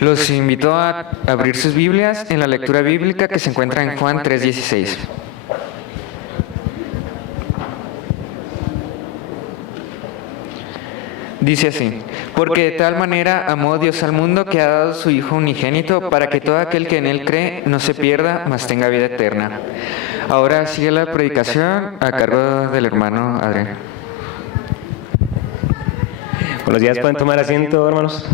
Los invito a abrir sus Biblias en la lectura bíblica que se encuentra en Juan 3:16. Dice así: porque de tal manera amó Dios al mundo que ha dado su Hijo unigénito para que todo aquel que en Él cree no se pierda, mas tenga vida eterna. Ahora sigue la predicación a cargo del hermano Adrián. Buenos días, ¿pueden tomar asiento, hermanos?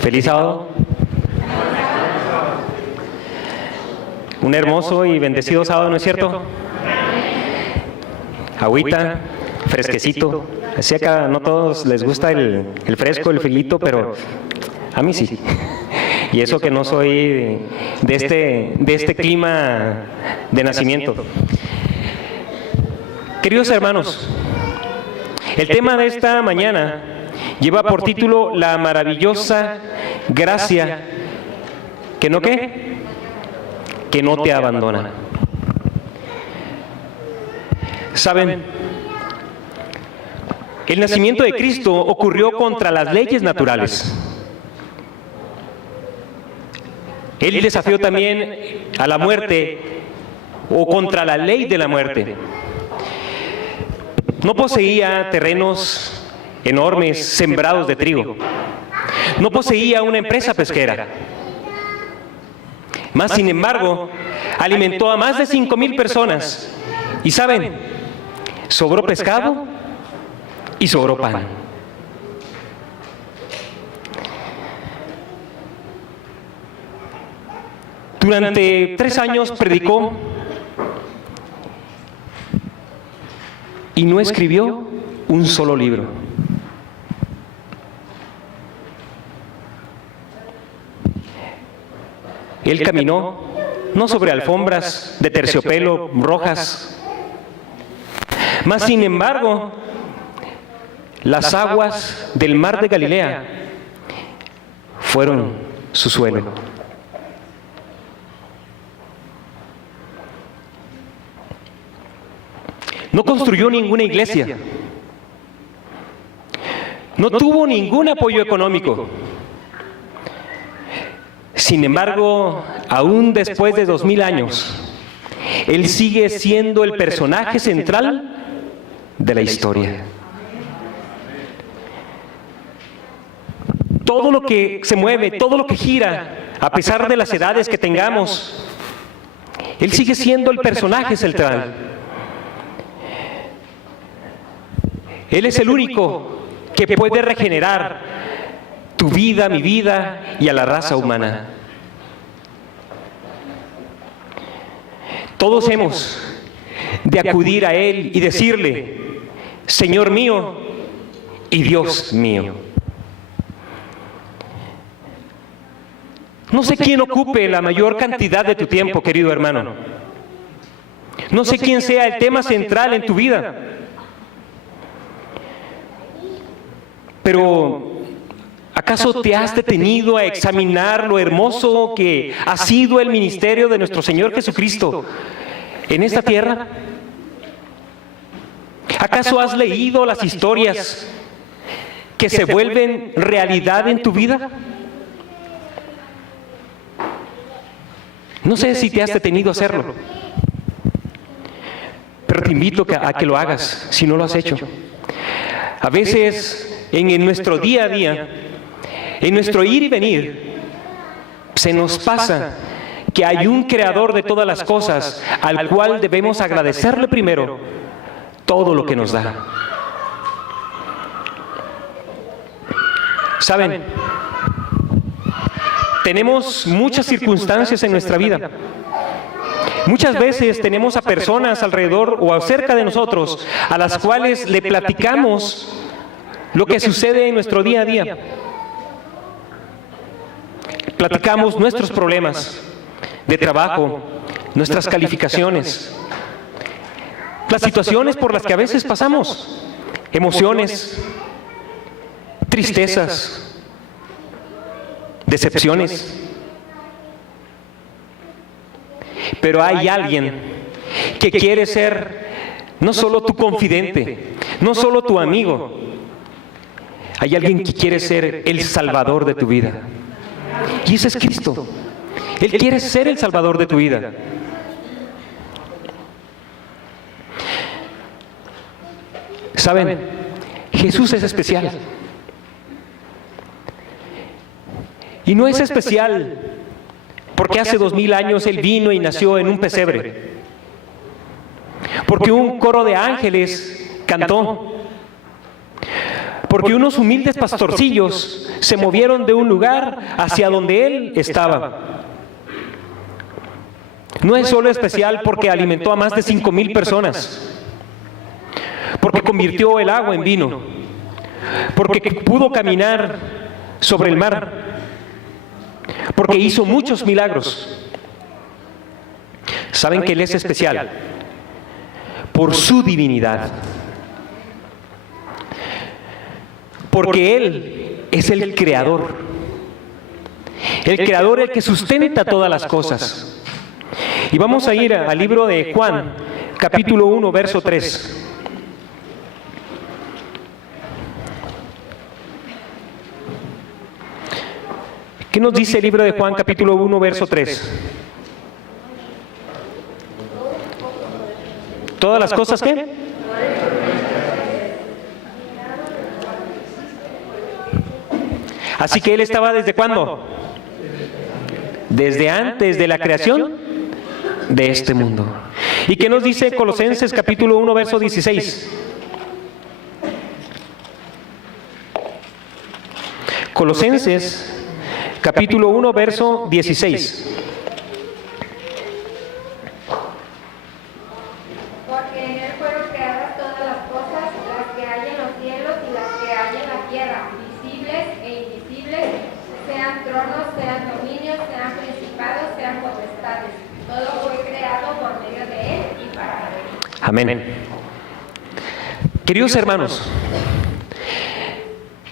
Feliz sábado. Un hermoso y bendecido sábado, ¿no es cierto? Agüita, fresquecito. Así acá no todos les gusta el fresco, el filito, pero a mí sí. Y eso que no soy de este clima de nacimiento. Queridos hermanos, el tema de esta mañana lleva por título La maravillosa gracia que no ¿qué? Que no te abandona. ¿Saben? El nacimiento de Cristo ocurrió contra las leyes naturales. Él desafió también a la muerte o contra la ley de la muerte. No poseía terrenos enormes sembrados de trigo. No poseía una empresa pesquera. Mas, sin embargo, alimentó a más de 5,000 personas. Y ¿saben? Sobró pescado y sobró pan. Durante 3 años predicó y no escribió un solo libro. Él caminó no sobre alfombras de terciopelo rojas, mas sin embargo, las aguas del mar de Galilea fueron su suelo. No construyó ninguna iglesia. No tuvo ningún apoyo económico. Sin embargo, aún después de 2000 años, Él sigue siendo el personaje central de la historia. Todo lo que se mueve, todo lo que gira, a pesar de las edades que tengamos, Él sigue siendo el personaje central. Él es el único que puede regenerar tu vida, mi vida y a la raza humana. Todos hemos de acudir a Él y decirle: Señor mío y Dios mío. No sé quién ocupe la mayor cantidad de tu tiempo, querido hermano. No sé quién sea el tema central en tu vida. Pero ¿acaso te has detenido a examinar lo hermoso que ha sido el ministerio de nuestro Señor Jesucristo en esta tierra? ¿Acaso has leído las historias que se vuelven realidad en tu vida? No sé si te has detenido a hacerlo, pero te invito a que lo hagas si no lo has hecho. A veces en nuestro día a día, en nuestro ir y venir, se nos pasa que hay un creador de todas las cosas al cual debemos agradecerle primero todo lo que nos da. ¿Saben? Tenemos muchas circunstancias en nuestra vida. Muchas veces tenemos a personas alrededor o cerca de nosotros a las cuales le platicamos lo que sucede en nuestro día a día. Platicamos nuestros problemas de trabajo, nuestras calificaciones, las situaciones por las que a veces pasamos, emociones, tristezas, decepciones. Pero hay alguien que quiere ser no solo tu confidente, no solo tu amigo. Hay alguien que quiere ser el Salvador de tu vida. Y ese es Cristo. Él quiere ser el Salvador de tu vida. ¿Saben? Jesús es especial. Y no es especial porque hace 2000 años Él vino y nació en un pesebre. Porque un coro de ángeles cantó. Porque unos humildes pastorcillos se movieron de un lugar hacia donde Él estaba. No es solo especial porque alimentó a más de 5000 personas. Porque convirtió el agua en vino. Porque pudo caminar sobre el mar. Porque hizo muchos milagros. ¿Saben que Él es especial? Por su divinidad. Porque Él es el Creador. El Creador, el que sustenta todas las cosas. Y vamos a ir al libro de Juan, capítulo 1, verso 3. ¿Qué nos dice el libro de Juan, capítulo 1, verso 3? ¿Todas las cosas qué? Así que Él estaba ¿desde cuándo? Desde antes de la creación de este mundo. ¿Y qué nos dice Colosenses capítulo 1, verso 16? Colosenses capítulo 1, verso 16. Porque en Él fueron creadas todas las cosas, las que hay en los cielos y las que hay en la tierra, visibles e invisibles, sean tronos, sean dominios, sean principados, sean potestades. Todo fue creado por medio de Él y para Él. Amén. Queridos hermanos,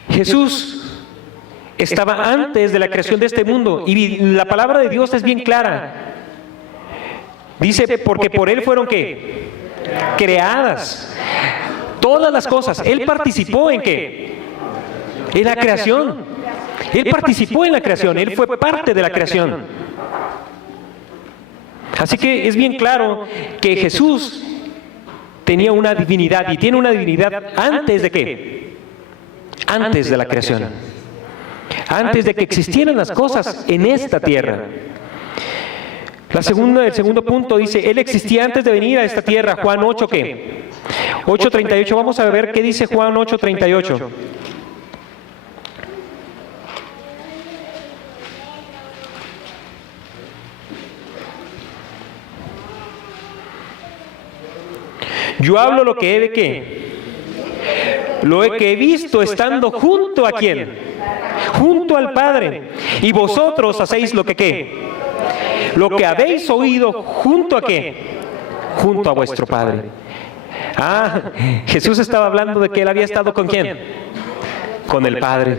Jesús estaba antes de la creación de este mundo y la palabra de Dios es bien clara. Dice, porque por Él fueron ¿qué? Creadas todas las cosas. Él participó en ¿qué? En la creación. Él participó en la creación. Él fue parte de la creación. Así que es bien claro que Jesús tenía una divinidad y tiene una divinidad antes de ¿qué? Antes de la creación. Antes de que existieran las cosas en esta tierra. El segundo punto dice, Él existía antes de venir a esta tierra. Juan 8, ¿qué? 8:38. Vamos a ver qué dice Juan 8:38. Yo hablo lo que he de qué. Lo que he visto estando junto a quién. Junto al Padre. Y vosotros hacéis lo que qué. Lo que habéis oído junto a qué. Junto a vuestro Padre. Jesús estaba hablando de que Él había estado con quién. Con el Padre.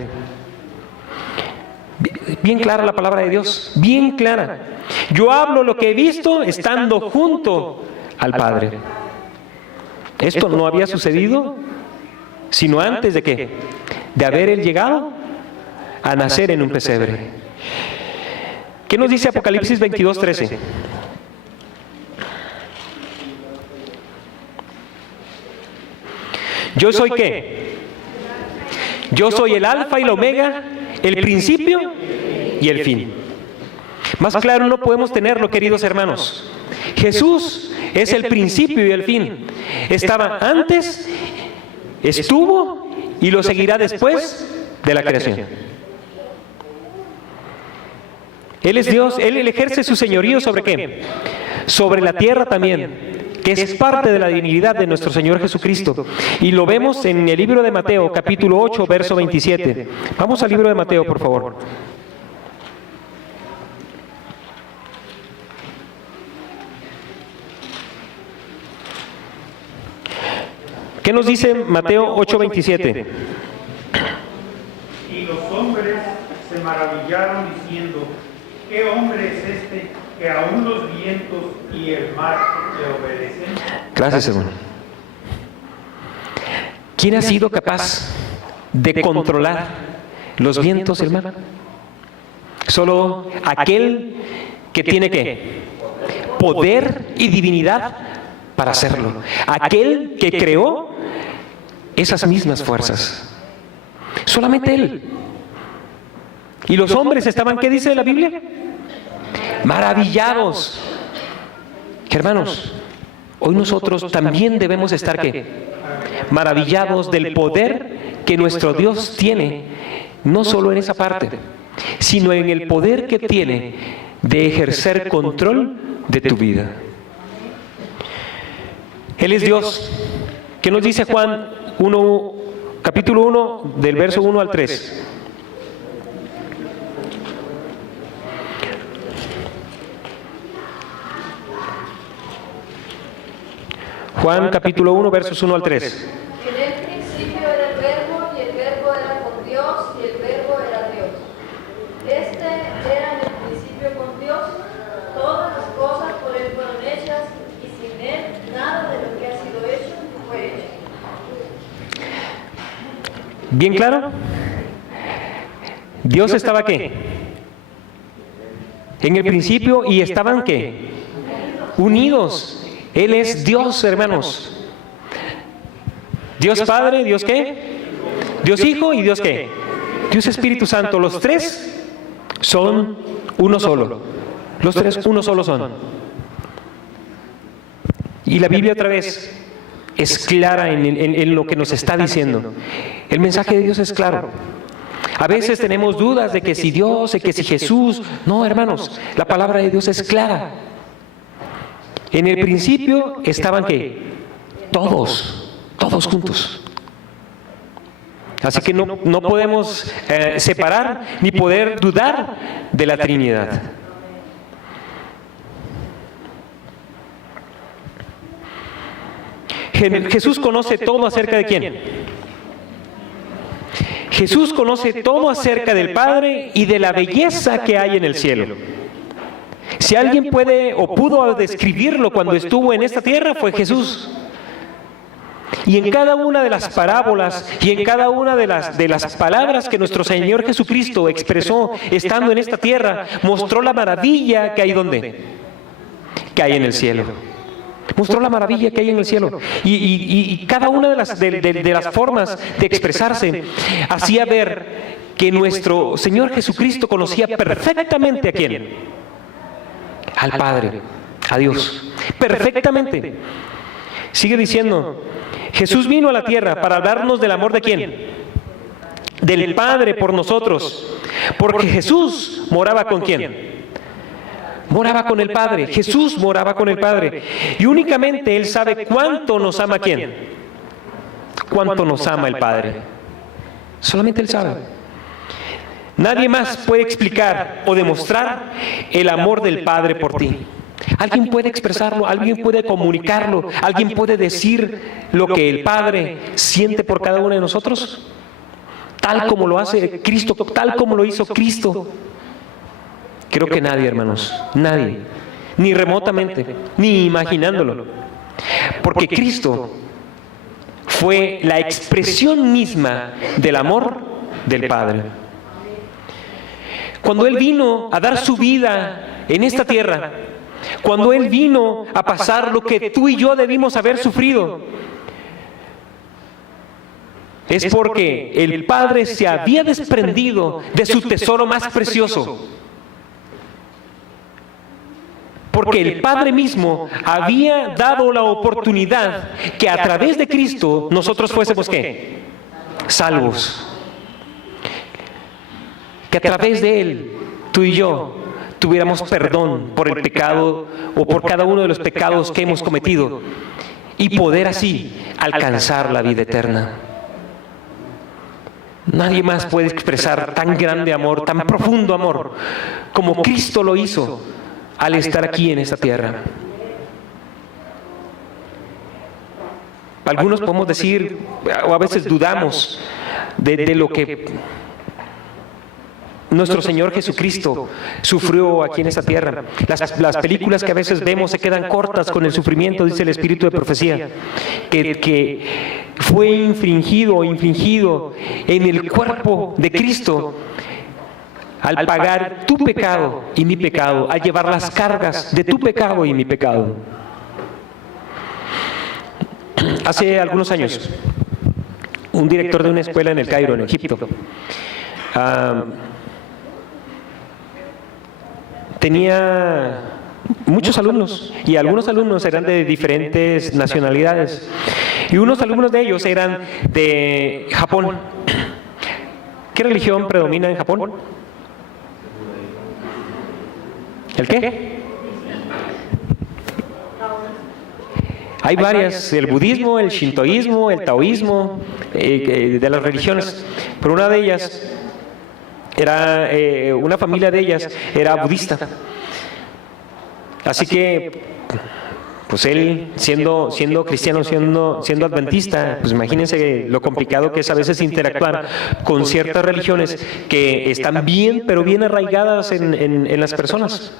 Bien clara la palabra de Dios. Bien clara. Yo hablo lo que he visto estando junto al Padre. Esto no había sucedido sino antes de qué. De haber Él llegado a nacer en un pesebre. ¿Qué nos dice Apocalipsis 22:13? Yo soy ¿qué? Yo soy el alfa y el omega, el principio y el fin. Más claro no podemos tenerlo, queridos hermanos. Jesús es el principio y el fin. Estaba antes, estuvo y lo seguirá después de la creación. Él es Dios, Él ejerce su señorío ¿sobre qué? Sobre la tierra también, que es parte de la divinidad de nuestro Señor Jesucristo. Y lo vemos en el libro de Mateo, capítulo 8, verso 27. Vamos al libro de Mateo, por favor. ¿Qué nos dice Mateo 8:27? Y los hombres se maravillaron diciendo, ¿qué hombre es este que aún los vientos y el mar le obedecen. Gracias, hermano. ¿Quién ha sido capaz de controlar los vientos y el mar? Solo aquel que tiene ¿qué? Poder y divinidad para hacerlo. Aquel que creó esas mismas fuerzas. Solamente Él. Y los hombres estaban, ¿qué dice la Biblia? Maravillados. Hermanos, hoy nosotros también debemos estar ¿qué? Maravillados del poder que nuestro Dios tiene, no solo en esa parte, sino en el poder que tiene de ejercer control de tu vida. Él es Dios. ¿Qué nos dice Juan 1, capítulo 1, del verso 1 al 3? Juan capítulo 1, versos 1 al 3. En el principio era el verbo, y el verbo era con Dios, y el verbo era Dios. Este era en el principio con Dios. Todas las cosas por Él fueron hechas, y sin Él nada de lo que ha sido hecho fue hecho. ¿Bien claro? Dios estaba ¿qué? En el principio, y estaban ¿qué? Unidos. Él es Dios, hermanos. Dios Padre, Dios ¿qué? Dios Hijo y Dios ¿qué? Dios Espíritu Santo. Los tres son uno solo. Los tres uno solo son. Y la Biblia otra vez es clara en lo que nos está diciendo. El mensaje de Dios es claro. A veces tenemos dudas de que si Dios, de que si Jesús. No, hermanos, la palabra de Dios es clara. En el principio estaban ¿qué? Todos juntos. Así que no podemos separar ni poder dudar de la Trinidad. Jesús conoce todo acerca de quién. Jesús conoce todo acerca del Padre y de la belleza que hay en el cielo. Si alguien puede o pudo describirlo cuando estuvo en esta tierra, fue Jesús. Y en cada una de las parábolas y en cada una de las palabras que nuestro Señor Jesucristo expresó estando en esta tierra, mostró la maravilla que hay ¿dónde? Que hay en el cielo. Mostró la maravilla que hay en el cielo. Y cada una de las formas de expresarse hacía ver que nuestro Señor Jesucristo conocía perfectamente ¿a quién? Al Padre, a Dios, perfectamente. Sigue diciendo, Jesús vino a la tierra para hablarnos del amor de ¿quién? Del Padre por nosotros, porque Jesús moraba con ¿quién? Moraba con el Padre. Jesús moraba con el Padre. Y únicamente Él sabe cuánto nos ama ¿quién? Cuánto nos ama el Padre. Solamente Él sabe. Nadie más puede explicar o demostrar el amor del Padre por ti. Alguien puede expresarlo, alguien puede comunicarlo, alguien puede decir lo que el Padre siente por cada uno de nosotros, tal como lo hace Cristo, tal como lo hizo Cristo. Creo que nadie, hermanos, nadie, ni remotamente, ni imaginándolo. Porque Cristo fue la expresión misma del amor del Padre. Cuando Él vino a dar su vida en esta tierra, cuando Él vino a pasar lo que tú y yo debimos haber sufrido, es porque el Padre se había desprendido de su tesoro más precioso. Porque el Padre mismo había dado la oportunidad que a través de Cristo nosotros fuésemos ¿qué? Salvos. Que a través de Él, tú y yo, tuviéramos perdón por el pecado o por cada uno de los pecados que hemos cometido y poder así alcanzar la vida eterna. Nadie más puede expresar tan grande amor, tan profundo amor, como Cristo lo hizo al estar aquí en esta tierra. Algunos podemos decir, o a veces dudamos de lo que nuestro Señor Jesucristo sufrió aquí en esta tierra. Las películas que a veces vemos se quedan cortas con el sufrimiento, dice el Espíritu de Profecía, que fue infringido en el cuerpo de Cristo al pagar tu pecado y mi pecado, al llevar las cargas de tu pecado y mi pecado. Hace algunos años, un director de una escuela en El Cairo, en Egipto, tenía muchos alumnos, y algunos alumnos eran de diferentes nacionalidades, y unos alumnos de ellos eran de Japón. ¿Qué religión predomina en Japón? ¿El qué? Hay varias: el budismo, el shintoísmo, el taoísmo, de las religiones. Pero una de ellas era, una familia de ellas era budista. Así que, pues él, siendo cristiano, siendo adventista, pues imagínense lo complicado que es a veces interactuar con ciertas religiones que están bien, pero bien arraigadas en las personas.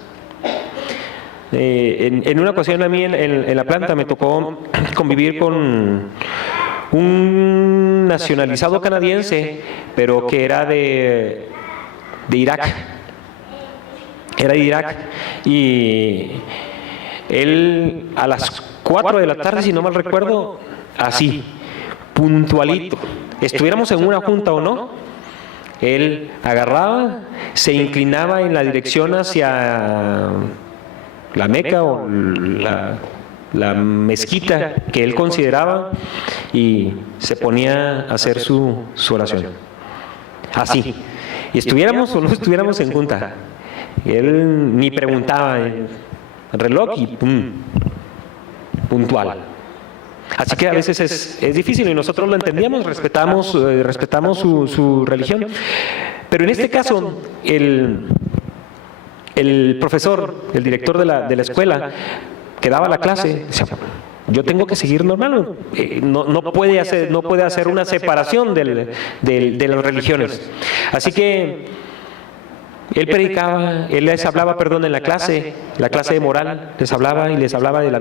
En una ocasión a mí en la planta me tocó convivir con un nacionalizado canadiense, pero que era de Irak. Era de Irak, y él a las 4 de la tarde, si no mal recuerdo, así, puntualito, estuviéramos en una junta o no, él agarraba, se inclinaba en la dirección hacia la Meca o la mezquita que él consideraba, y se ponía a hacer su oración. Así. Y estuviéramos o no estuviéramos en junta, él ni preguntaba el reloj y puntual. Así que a veces es difícil, y nosotros lo entendíamos, respetamos su religión. Pero en este caso, el profesor, el director de la escuela que daba la clase, decía: yo tengo que seguir normal, no puede hacer una separación de las religiones. Así que él predicaba, él les hablaba, en la clase de moral, les hablaba de la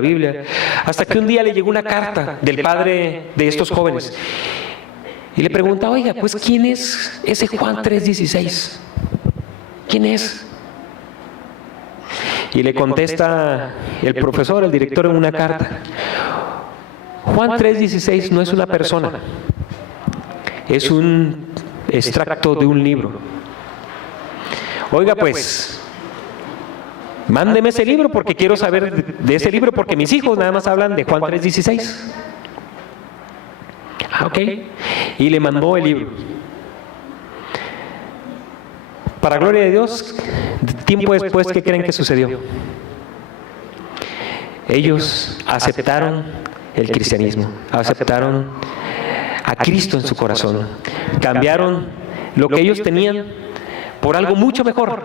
Biblia, hasta que un día le llegó una carta del padre de estos jóvenes y le pregunta: oiga, pues ¿quién es ese Juan 3:16? ¿Quién es? Y le contesta el profesor, el director, en una carta: Juan 3:16 no es una persona, es un extracto de un libro. Oiga, pues, mándeme ese libro porque quiero saber de ese libro, porque mis hijos nada más hablan de Juan 3:16. Ok. Y le mandó el libro. Para gloria de Dios, tiempo después, ¿qué creen que sucedió? Ellos aceptaron el cristianismo, aceptaron a Cristo en su corazón, cambiaron lo que ellos tenían por algo mucho mejor.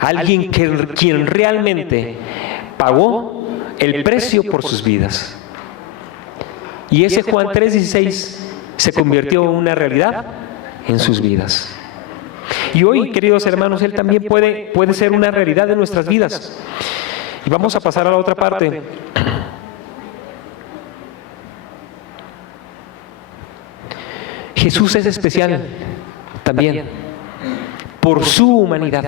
Alguien quien realmente pagó el precio por sus vidas. Y ese Juan 3:16 se convirtió en una realidad en sus vidas. Y hoy, queridos hermanos, Él también puede ser una realidad en nuestras vidas. Y vamos a pasar a la otra parte. Jesús es especial también por su humanidad.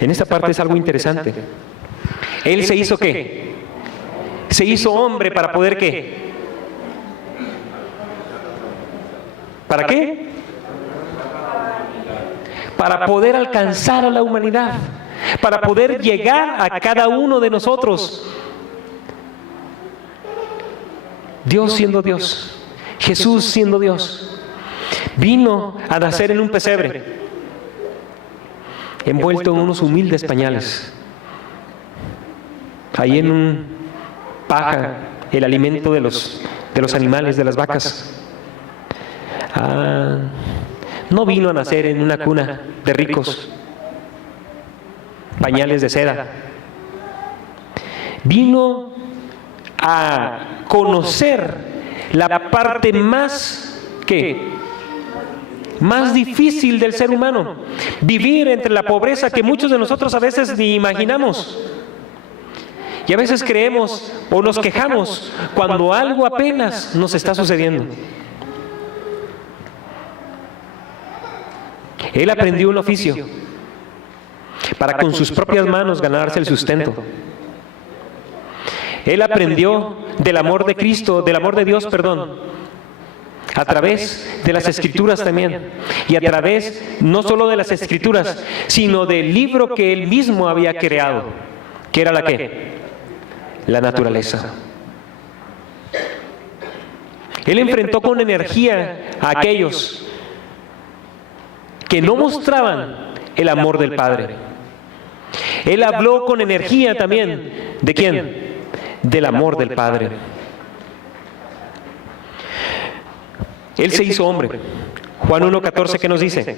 En esta parte es algo interesante. Él se hizo ¿qué? Se hizo hombre para poder ¿qué? ¿Para qué? Para poder alcanzar a la humanidad, para poder llegar a cada uno de nosotros. Dios siendo Dios, Jesús siendo Dios, vino a nacer en un pesebre, envuelto en unos humildes pañales. Ahí en un paja, el alimento de los animales, de las vacas. No vino a nacer en una cuna de ricos, pañales de seda. Vino a conocer la parte más ¿qué? Más difícil del ser humano. Vivir entre la pobreza que muchos de nosotros a veces ni imaginamos. Y a veces creemos o nos quejamos cuando algo apenas nos está sucediendo. Él aprendió un oficio para con sus propias manos ganarse el sustento. Él aprendió del amor de Cristo, del amor de Dios, perdón, a través de las Escrituras también. Y a través no solo de las Escrituras, sino del libro que él mismo había creado, que era la ¿qué? La naturaleza. Él enfrentó con energía a aquellos que no mostraban el amor del Padre. Él habló con energía también. ¿De quién? Del amor del Padre. Él se hizo hombre. Juan 1:14, ¿qué nos dice?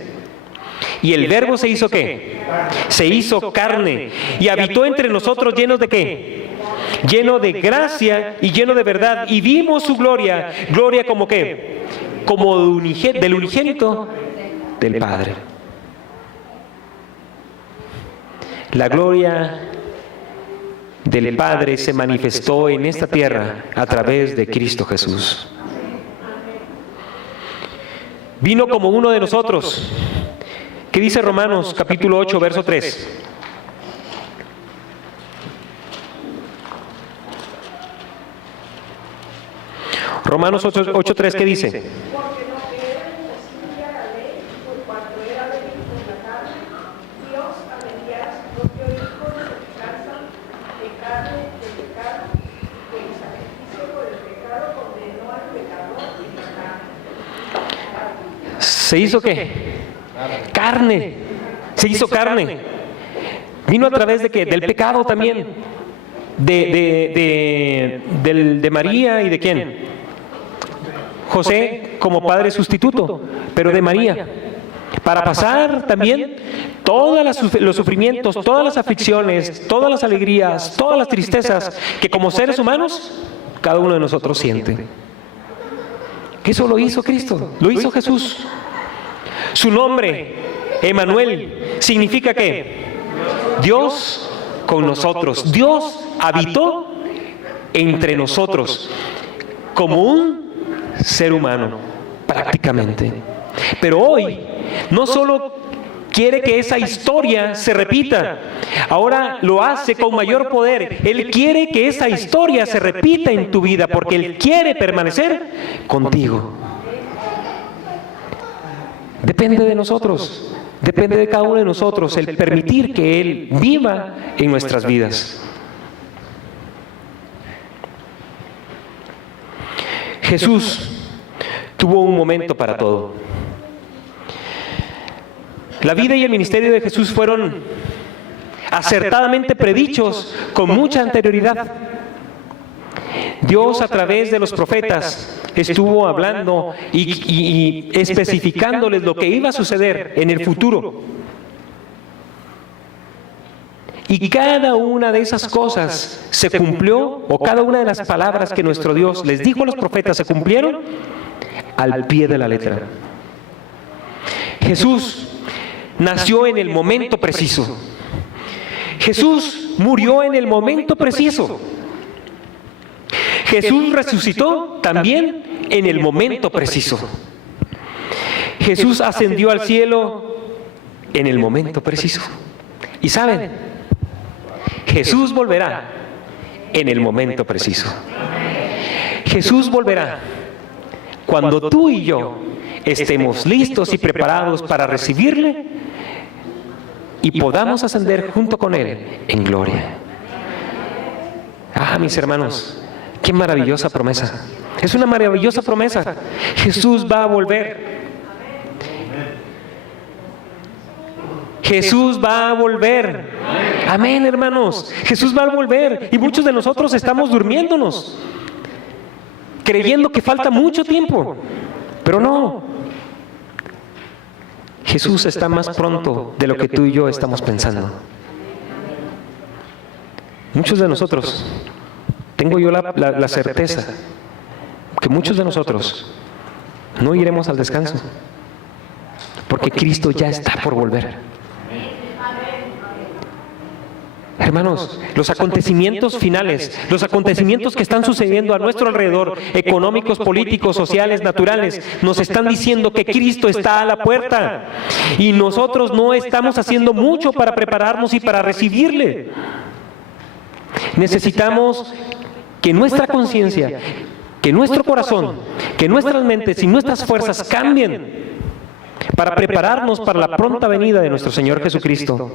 Y el Verbo se hizo ¿qué? Se hizo carne y habitó entre nosotros llenos de ¿qué? Lleno de gracia y lleno de verdad. Y vimos su gloria. ¿Gloria como qué? Como del unigénito del Padre. La gloria del Padre se manifestó en esta tierra a través de Cristo Jesús. Vino como uno de nosotros. ¿Qué dice Romanos capítulo 8, verso 3? Romanos 8:3, ¿qué dice? Porque lo que era imposible a la ley, por cuanto era débil por la carne, Dios al enviar a su propio Hijo de semejanza de carne de pecado, que en sacrificio por el pecado condenó al pecador en la carne. ¿Se hizo qué? Carne. Se hizo carne. Vino a través de qué? Del pecado también. De María y de quién? José como padre sustituto, pero de María. Para pasar también todos los sufrimientos, todas las aflicciones, todas las alegrías, todas las tristezas que como seres humanos cada uno de nosotros siente. Eso lo hizo Cristo, lo hizo Jesús. Su nombre, Emmanuel, significa ¿qué? Dios con nosotros. Dios habitó entre nosotros como un ser humano, prácticamente. Pero hoy no solo quiere que esa historia se repita, ahora lo hace con mayor poder. Él quiere que esa historia se repita en tu vida porque Él quiere permanecer contigo. Depende de nosotros, depende de cada uno de nosotros el permitir que Él viva en nuestras vidas. Jesús tuvo un momento para todo. La vida y el ministerio de Jesús fueron acertadamente predichos con mucha anterioridad. Dios a través de los profetas estuvo hablando y especificándoles lo que iba a suceder en el futuro. Y cada una de esas cosas se cumplió, o cada una de las palabras que nuestro Dios les dijo a los profetas se cumplieron al pie de la letra. Jesús nació en el momento preciso. Jesús murió en el momento preciso. Jesús resucitó también en el momento preciso. Jesús ascendió al cielo en el momento preciso. Y saben, Jesús volverá en el momento preciso. Jesús volverá cuando tú y yo estemos listos y preparados para recibirle y podamos ascender junto con Él en gloria. Ah, mis hermanos, qué maravillosa promesa. Es una maravillosa promesa. Jesús va a volver. Jesús va a volver. Amén, hermanos. Jesús va a volver. Y muchos de nosotros estamos durmiéndonos, creyendo que falta mucho tiempo. Pero no. Jesús está más pronto de lo que tú y yo estamos pensando. Muchos de nosotros, tengo yo la certeza, que muchos de nosotros no iremos al descanso, porque Cristo ya está por volver. Hermanos, los acontecimientos finales, los acontecimientos que están sucediendo a nuestro alrededor, económicos, políticos, sociales, naturales, nos están diciendo que Cristo está a la puerta y nosotros no estamos haciendo mucho para prepararnos y para recibirle. Necesitamos que nuestra conciencia, que nuestro corazón, que nuestras mentes y nuestras fuerzas cambien para prepararnos para la pronta venida de nuestro Señor Jesucristo.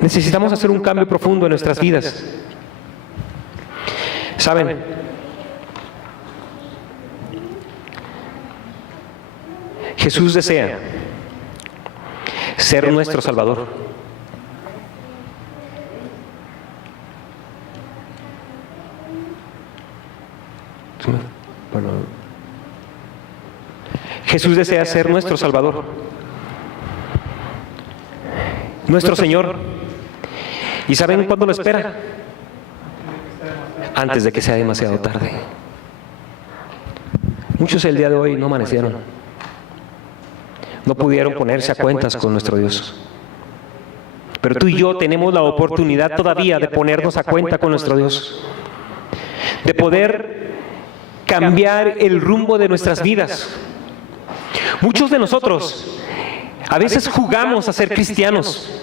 Necesitamos hacer un cambio profundo en nuestras vidas. ¿Saben? Jesús desea ser nuestro Salvador. Jesús desea ser nuestro Salvador, nuestro Señor. ¿Y saben cuándo lo espera? Antes de que sea demasiado tarde. Muchos el día de hoy no amanecieron. No pudieron ponerse a cuentas con nuestro Dios. Pero tú y yo tenemos la oportunidad todavía de ponernos a cuenta con nuestro Dios. De poder cambiar el rumbo de nuestras vidas. Muchos de nosotros a veces jugamos a ser cristianos,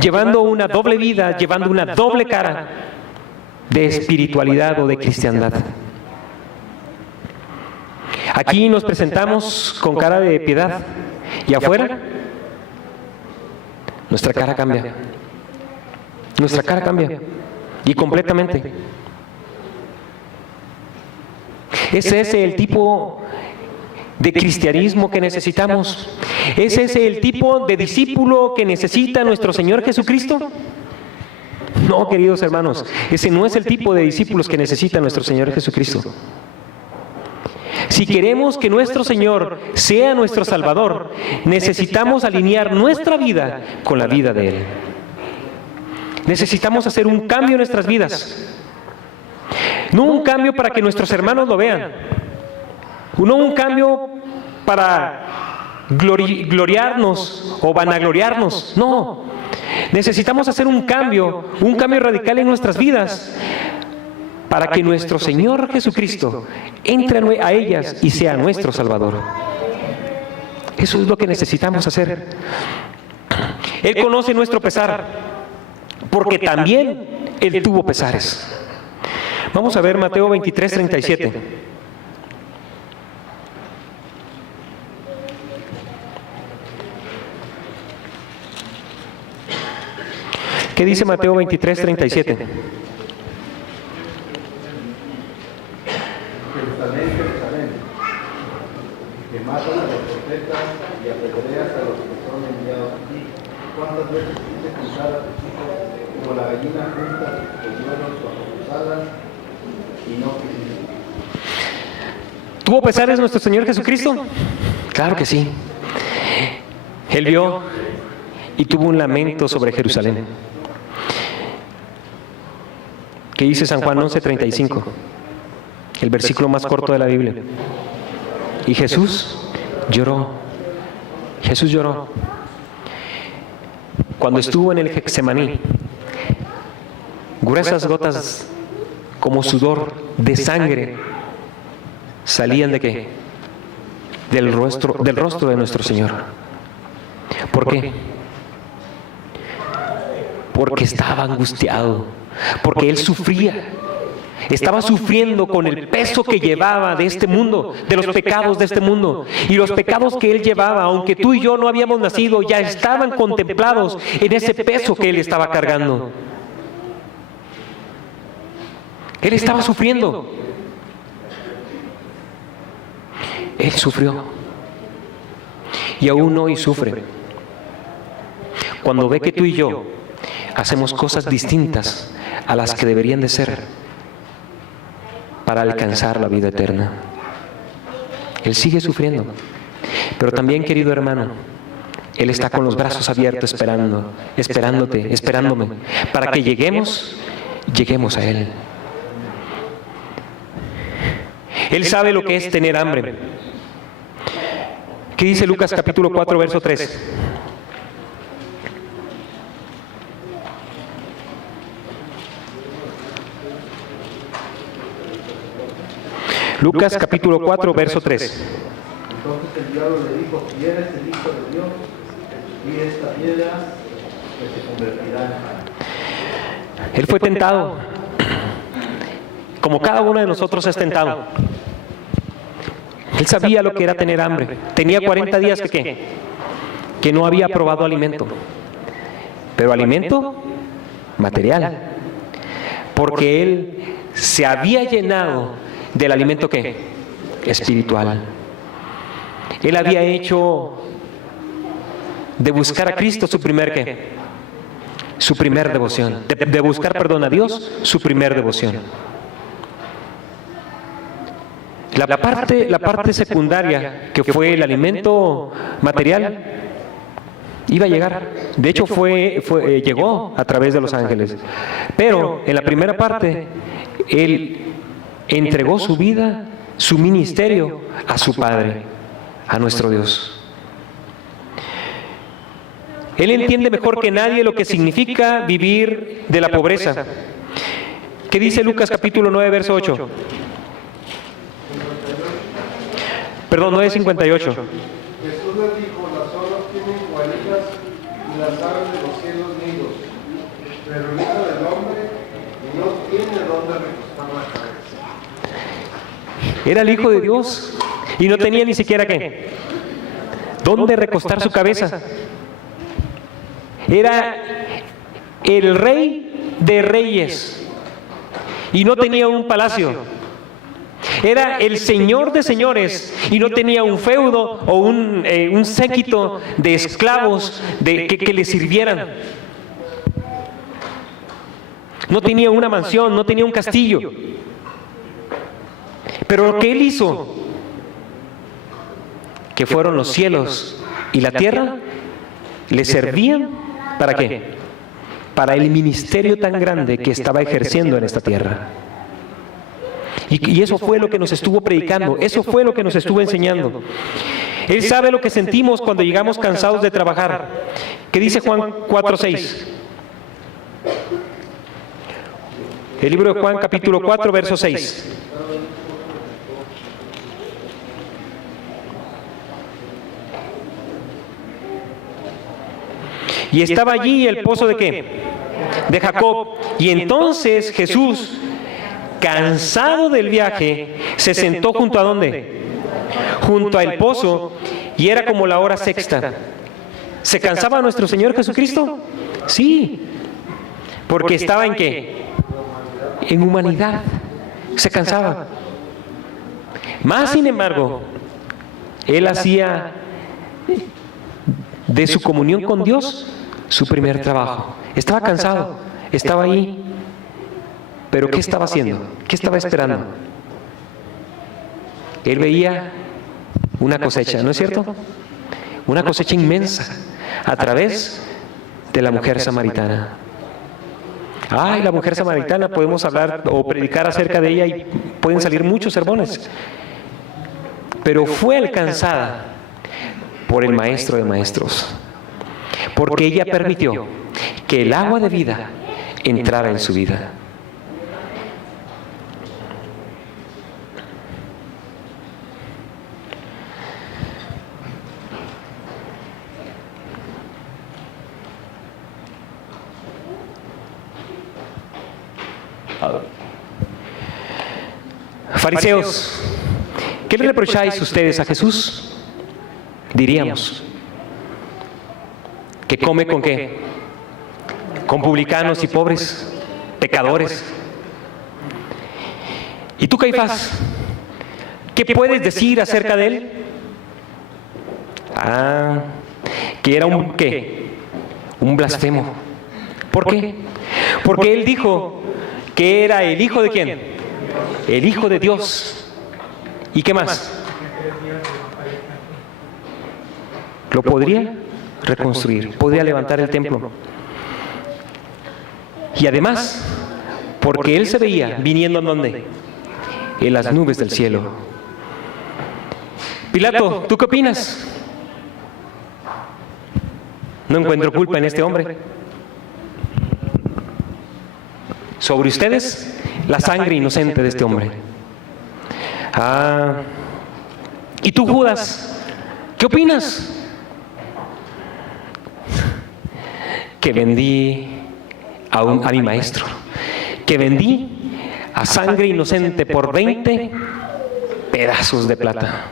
llevando una doble vida, llevando una doble cara de espiritualidad o de cristiandad. Aquí nos presentamos con cara de piedad y afuera nuestra cara cambia. Nuestra cara cambia y completamente. ¿Es ese el tipo de cristianismo que necesitamos? ¿Es ese el tipo de discípulo que necesita nuestro Señor Jesucristo? No, queridos hermanos, ese no es el tipo de discípulos que necesita nuestro Señor Jesucristo. Si queremos que nuestro Señor sea nuestro Salvador, necesitamos alinear nuestra vida con la vida de Él. Necesitamos hacer un cambio en nuestras vidas. No un cambio para que nuestros hermanos lo vean. No un cambio para gloriarnos o vanagloriarnos. No. Necesitamos hacer un cambio radical en nuestras vidas para que nuestro Señor Jesucristo entre a ellas y sea nuestro Salvador. Eso es lo que necesitamos hacer. Él conoce nuestro pesar, porque también Él tuvo pesares. Vamos a ver Mateo 23, 37. ¿Qué dice Mateo 23, 37? Jerusalén, Jerusalén, que matas a los profetas y apedreas a los que son enviados a ti. ¿Cuántas veces quise juntar a tus hijos como la gallina junta sus polluelos bajo sus alas y no quisiste? ¿Tuvo pesares nuestro Señor Jesucristo? Claro que sí. Él vio y tuvo un lamento sobre Jerusalén. ¿Qué dice San Juan 11:35? El versículo más corto de la Biblia. Y Jesús lloró. Jesús lloró. Cuando estuvo en el Getsemaní, gruesas gotas como sudor de sangre salían ¿de qué? Del rostro de nuestro Señor. ¿Por qué? Porque estaba angustiado, porque Él sufría. Estaba sufriendo con el peso que llevaba de este mundo, de los pecados de este mundo. Y los pecados que Él llevaba, aunque tú y yo no habíamos nacido, ya estaban contemplados en ese peso que Él estaba cargando. Él estaba sufriendo. Él sufrió. Y aún hoy sufre. Cuando ve que tú y yo hacemos cosas distintas a las que deberían de ser para alcanzar la vida eterna. Él sigue sufriendo. Pero también, querido hermano, Él está con los brazos abiertos esperándote, esperándome, para que lleguemos a Él. Él sabe lo que es tener hambre. ¿Qué dice Lucas capítulo 4, verso 3? Lucas capítulo 4, verso 3. Entonces el diablo le dijo, si eres el Hijo de Dios, y esta piedra que se convertirá en pan. Él fue tentado, como cada uno de nosotros es tentado. Él sabía lo que era tener hambre. Tenía 40 días que no había probado alimento. Pero alimento material. Porque él se había llenado del alimento espiritual. Él había hecho de buscar a Cristo su primer devoción. De buscar perdón a Dios, su primer devoción. La parte secundaria, que fue el alimento material, iba a llegar. De hecho, llegó a través de los ángeles. Pero en la primera parte, Él entregó su vida, su ministerio, a su Padre, a nuestro Dios. Él entiende mejor que nadie lo que significa vivir de la pobreza. ¿Qué dice Lucas capítulo 9, verso 8? Perdón, 9:58. Jesús les dijo, las olas tienen guaridas y las aves de los cielos nidos, pero el Hijo del Hombre no tiene dónde recostar la cabeza. Era el Hijo de Dios y no tenía ni siquiera dónde recostar su cabeza. Era el Rey de Reyes y no tenía un palacio. Era el Señor de señores y no tenía un feudo o un séquito de esclavos que le sirvieran. No tenía una mansión, no tenía un castillo. Pero lo que Él hizo, que fueron los cielos y la tierra, le servían ¿para qué? Para el ministerio tan grande que estaba ejerciendo en esta tierra. Y eso fue lo que nos estuvo predicando, eso fue lo que nos estuvo enseñando. Él sabe lo que sentimos cuando llegamos cansados de trabajar. ¿Qué dice Juan 4:6? El libro de Juan capítulo 4, verso 6. Y estaba allí el pozo ¿de qué? De Jacob. Y entonces Jesús, cansado del viaje, se sentó junto a ¿dónde? Junto al pozo, y era como la hora sexta. ¿Se cansaba nuestro Señor Jesucristo? Sí. Porque estaba ¿en qué? En humanidad. Se cansaba. Más sin embargo, Él hacía de su comunión con Dios su primer trabajo. Estaba cansado, estaba ahí. Pero ¿qué estaba haciendo? ¿Qué estaba esperando? Él veía una cosecha, ¿no es cierto? Una cosecha inmensa a través de la mujer samaritana. Ay, la mujer samaritana, podemos hablar o predicar acerca de ella y pueden salir muchos sermones. Pero fue alcanzada por el Maestro de Maestros, porque ella permitió que el agua de vida entrara en su vida. Fariseos, ¿qué le reprocháis ustedes a Jesús? Diríamos que come ¿con qué? Con publicanos y pobres, pecadores. ¿Y tú, Caifás, qué puedes decir acerca de él? Que era un blasfemo. ¿Por qué? Porque él dijo que era el hijo de ¿quién? El Hijo de Dios. ¿Y qué más? Lo podría reconstruir, podría levantar el templo. Y además, porque él se veía viniendo ¿en dónde? en las nubes del cielo. Pilato, ¿tú qué opinas? No encuentro culpa en este hombre. Sobre ustedes, la sangre inocente de este hombre. ¿Y tú, Judas? ¿Qué opinas? Que vendí a mi maestro, que vendí a sangre inocente por 20 pedazos de plata.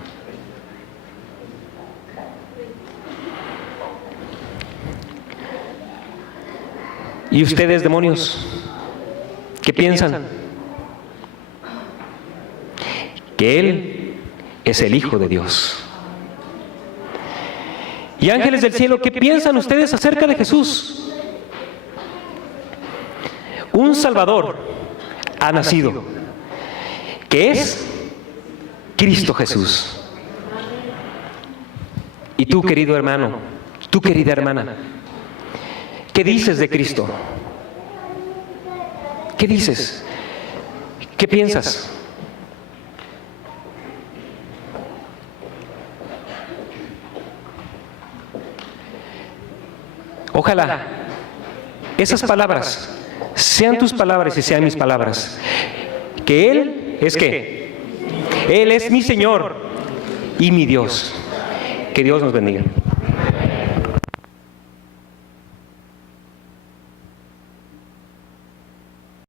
¿Y ustedes, demonios, qué piensan? Que Él es el Hijo de Dios. Y ángeles del cielo, ¿qué piensan ustedes acerca de Jesús? Un Salvador ha nacido, que es Cristo Jesús. Y tú, querido hermano, tú, querida hermana, ¿qué dices de Cristo? ¿Qué dices? ¿Qué piensas? Ojalá esas palabras sean tus palabras y sean mis palabras. Que Él es ¿qué? Él es mi Señor y mi Dios. Que Dios nos bendiga.